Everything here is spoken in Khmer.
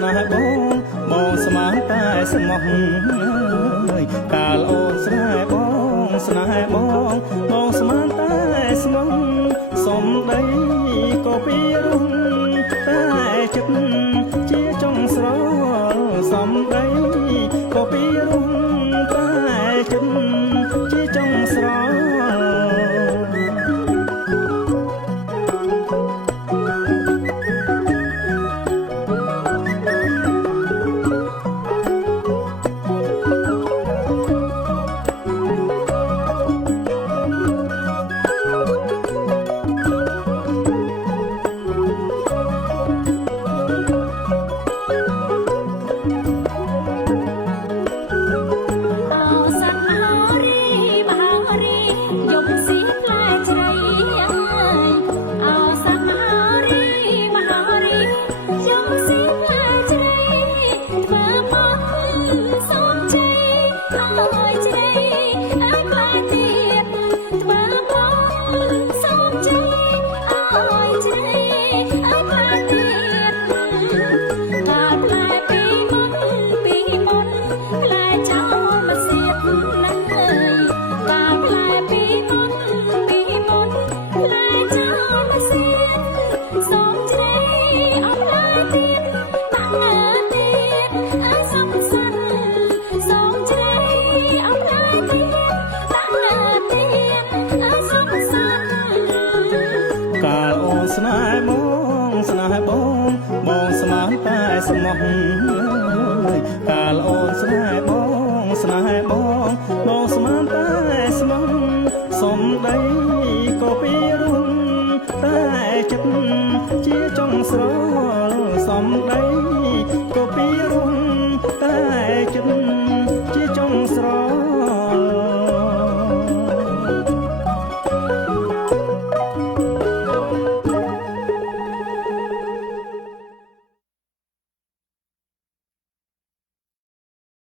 ស្នេហ៍បងស្មានតែស្មោះកាលអូនស្នេហ៍បងស្នេហ៍បងស្មានតែស្មោះសំដីក៏ពីរុំតែចិត្តជាចង់ស្រសំដីក៏ពីរុំតែចិត្តជាចង់ស្រកាលអូនស្នេហ៍បងស្នេហ៍បងស្មានតែស្មោះកាលអូនស្នេហ៍បងស្នេហ៍បងស្មានតែស្មោះសំដីក៏ពីរុំតែចិត្តជាចង់ស្រសំដីក៏ពីរុំ